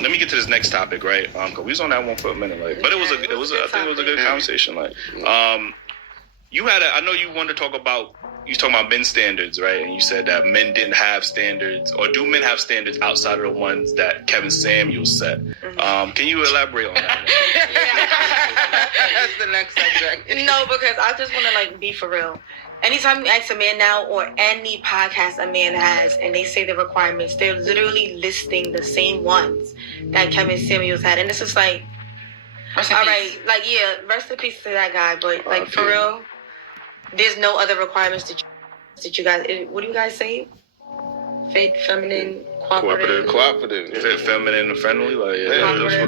let me get to this next topic, right? 'Cause we was on that one for a minute, like, but I think it was a good conversation, like, I know you wanted to talk about. You talking about men's standards, right? And you said that men didn't have standards, or do men have standards outside of the ones that Kevin Samuels set? Can you elaborate on that? That's the next subject. No, because I just want to be for real. Anytime you ask a man now, or any podcast a man has, and they say the requirements, they're literally listing the same ones that Kevin Samuels had, and this is like, all right, rest in peace to that guy, but for real. There's no other requirements that you guys. What do you guys say? Fit, feminine, cooperative. Fit, feminine, and friendly.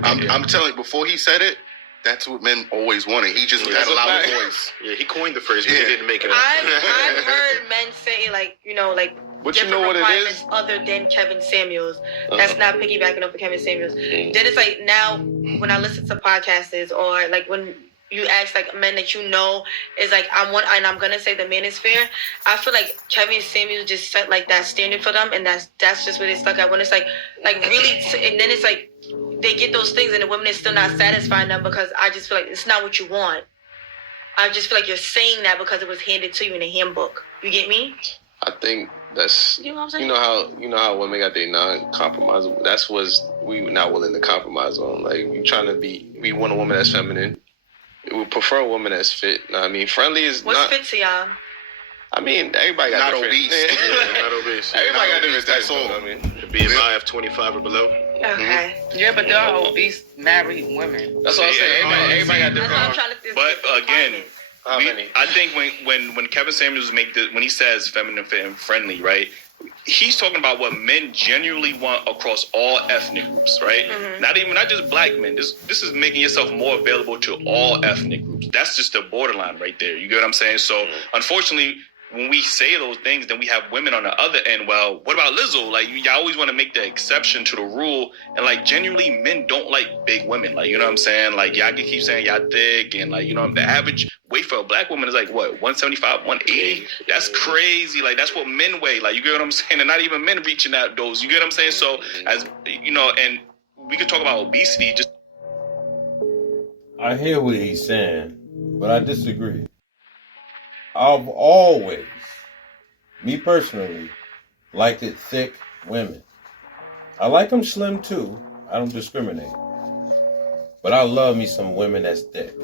I'm telling you, before he said it, that's what men always wanted. He just had a loud voice. Yeah, he coined the phrase, but he didn't make it up. I've heard men say but different you know what requirements it is? other than Kevin Samuels. That's not piggybacking off of Kevin Samuels. Then it's like, now when I listen to podcasts, or when you ask men that you know is and I'm gonna say the manosphere. I feel like Kevin Samuels just set that standard for them, and that's just where they stuck at. When it's really, and then it's they get those things, and the women is still not satisfying them, because I just feel like it's not what you want. I just feel like you're saying that because it was handed to you in a handbook. You get me? I think that's you know how women got their non-compromisable. That's what we not willing to compromise on. You trying to we want a woman that's feminine. We would prefer a woman that's fit. I mean, friendly is What's fit to y'all? I mean, everybody got not different. obese. Not obese. Everybody got different. That's all. I mean, the BMI of 25 or below. Okay. Yeah, but there are obese married women. that's what I'm saying. Everybody got different. That's what I'm trying to. But again, many? I think when Kevin Samuels when he says feminine, fit, and friendly, right? He's talking about what men genuinely want across all ethnic groups, right? Mm-hmm. Not just black men. This is making yourself more available to all ethnic groups. That's just the borderline right there. You get what I'm saying? So, unfortunately, when we say those things, then we have women on the other end. Well, what about Lizzo? Y'all always want to make the exception to the rule, and genuinely, men don't like big women. You know what I'm saying? Y'all can keep saying y'all thick, and the average weight for a black woman is what, 175, 180? That's crazy. That's what men weigh. You get what I'm saying? And not even men reaching that those. You get what I'm saying? So, as and we could talk about obesity. I hear what he's saying, but I disagree. I've always, me personally, liked it thick women. I like them slim too. I don't discriminate. But I love me some women that's thick.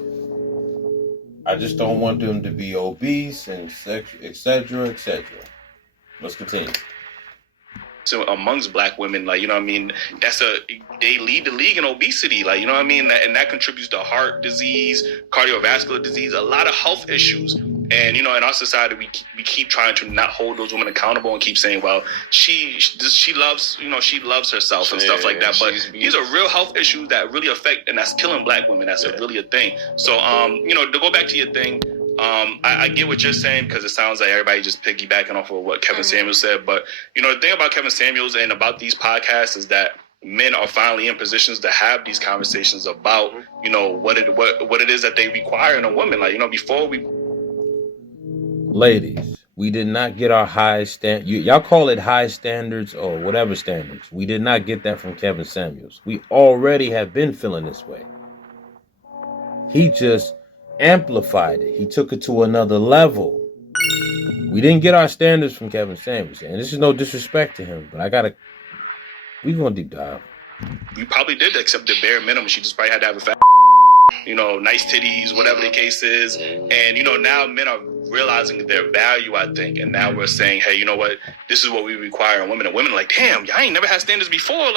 I just don't want them to be obese and etc. Let's continue. So amongst black women, you know what I mean, they lead the league in obesity, you know what I mean, and that contributes to heart disease, cardiovascular disease, a lot of health issues. And in our society, we keep trying to not hold those women accountable and keep saying, well, she loves she loves herself and stuff like that. But these are real health issues that really affect, and that's killing black women. That's really a thing. So to go back to your thing. I get what you're saying, because it sounds like everybody just piggybacking off of what Kevin Samuels said. But, the thing about Kevin Samuels and about these podcasts is that men are finally in positions to have these conversations about, what it is that they require in a woman. Before we... Ladies, we did not get our high y'all call it high standards or whatever standards. We did not get that from Kevin Samuels. We already have been feeling this way. He just amplified it. He took it to another level. We didn't get our standards from Kevin Samuels, and this is no disrespect to him, but we gonna deep dive. We probably did accept the bare minimum. She just probably had to have a fat, nice titties, whatever the case is. And now men are realizing their value, I think, and now we're saying, hey, you know what? This is what we require in women. And women are like, damn, I ain't never had standards before.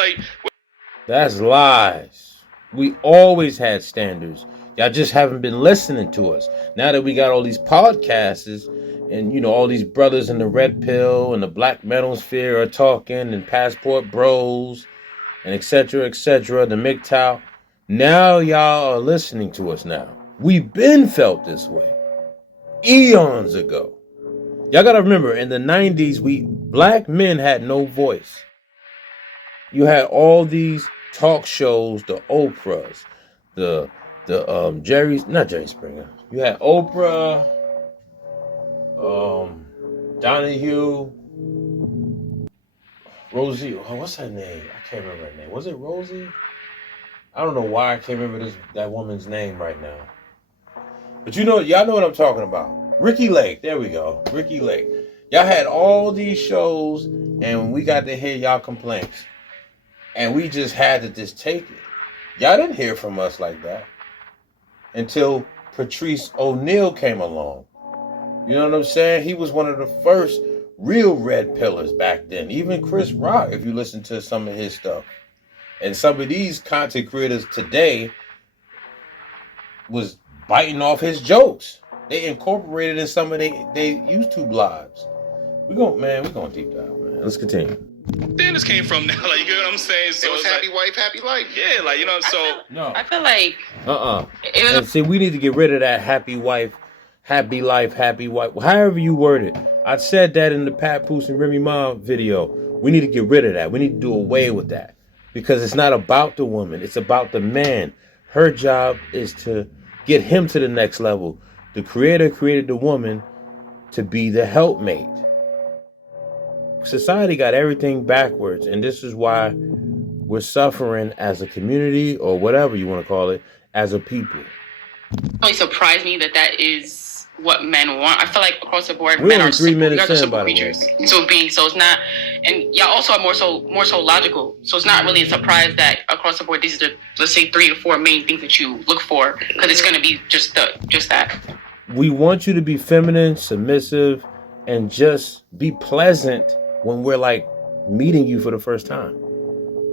That's lies. We always had standards. Y'all just haven't been listening to us. Now that we got all these podcasts and, all these brothers in the red pill and the black manosphere are talking, and passport bros and etc., the MGTOW. Now y'all are listening to us now. We've been felt this way eons ago. Y'all got to remember, in the 90s, black men had no voice. You had all these talk shows, the Oprahs, the not Jerry Springer. You had Oprah, Donahue, Rosie. Oh, what's her name? I can't remember her name. Was it Rosie? I don't know why I can't remember that woman's name right now. But y'all know what I'm talking about. Ricky Lake. There we go. Ricky Lake. Y'all had all these shows, and we got to hear y'all complaints. And we just had to just take it. Y'all didn't hear from us like that until Patrice O'Neal came along. You know what I'm saying? He was one of the first real red pillars back then. Even Chris Rock, if you listen to some of his stuff. And some of these content creators today was biting off his jokes. They incorporated in some of their YouTube lives. We're going deep dive, man. Let's continue. Then this came from now, like, you get what I'm saying? So it was happy wife, happy life. Yeah, like, you know, so. No. I feel like. And see, we need to get rid of that happy wife, happy life, happy wife. However you word it. I said that in the Pat Poose and Remy Ma video. We need to get rid of that. We need to do away with that. Because it's not about the woman. It's about the man. Her job is to get him to the next level. The creator created the woman to be the helpmate. Society got everything backwards. And this is why we're suffering as a community, or whatever you want to call it, as a people. It really surprised me that is what men want. I feel like across the board, We're men only are 3 minutes simple. in, by the creatures. way. So it's not, and y'all also are more so logical. So it's not really a surprise that across the board, these are the, let's say, 3 to 4 main things that you look for, because it's going to be just that. We want you to be feminine, submissive, and just be pleasant when we're like meeting you for the first time.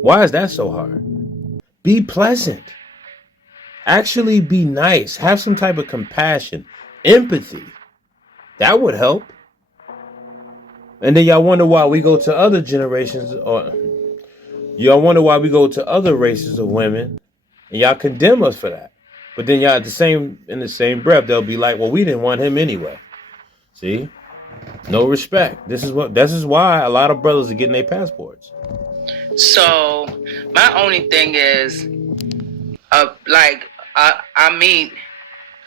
Why is that so hard? Be pleasant. Actually be nice. Have some type of compassion. Empathy. That would help. And then y'all wonder why we go to other generations, or y'all wonder why we go to other races of women, and y'all condemn us for that. But then y'all in the same breath, they'll be like, well, we didn't want him anyway. See? No respect. This is why a lot of brothers are getting their passports. So my only thing is, I meet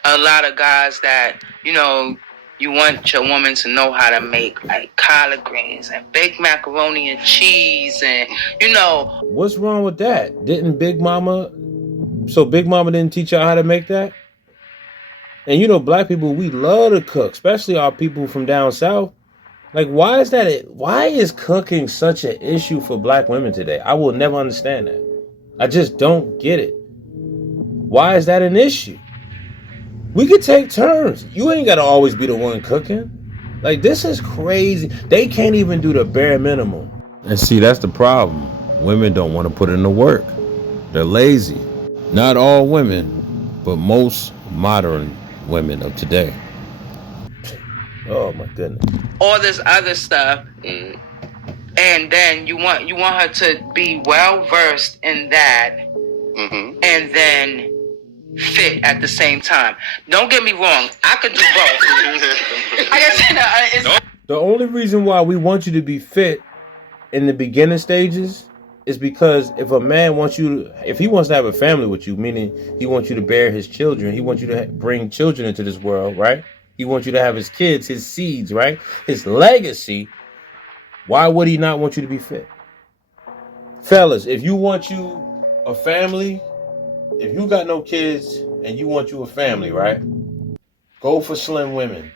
a lot of guys that, you know, you want your woman to know how to make like collard greens and baked macaroni and cheese, and you know. What's wrong with that? Didn't Big Mama didn't teach y'all how to make that? And you know, black people, we love to cook, especially our people from down south. Like, why is cooking such an issue for black women today? I will never understand that. I just don't get it. Why is that an issue? We could take turns. You ain't got to always be the one cooking. Like, this is crazy. They can't even do the bare minimum. And see, that's the problem. Women don't want to put in the work. They're lazy. Not all women, but most modern women of today. Oh my goodness. All this other stuff. And then you want her to be well versed in that. And then fit at the same time. Don't get me wrong. I could do both. The only reason why we want you to be fit in the beginning stages is because if a man if he wants to have a family with you, meaning he wants you to bear his children, he wants you to bring children into this world, right? He wants you to have his kids, his seeds, right? His legacy. Why would he not want you to be fit? Fellas, if you want you a family, if you got no kids and you want you a family, right? Go for slim women.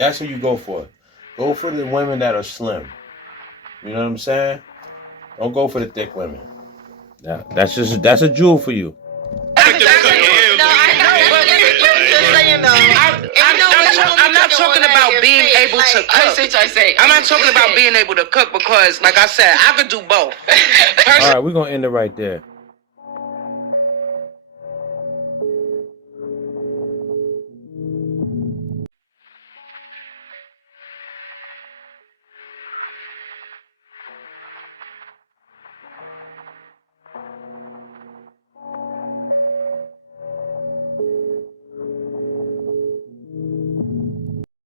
That's who you go for. Go for the women that are slim. You know what I'm saying? Don't go for the thick women. That's a jewel for you. I'm not talking about being able to cook. I'm not talking about being able to cook because, like I said, I could do both. All right, we're going to end it right there.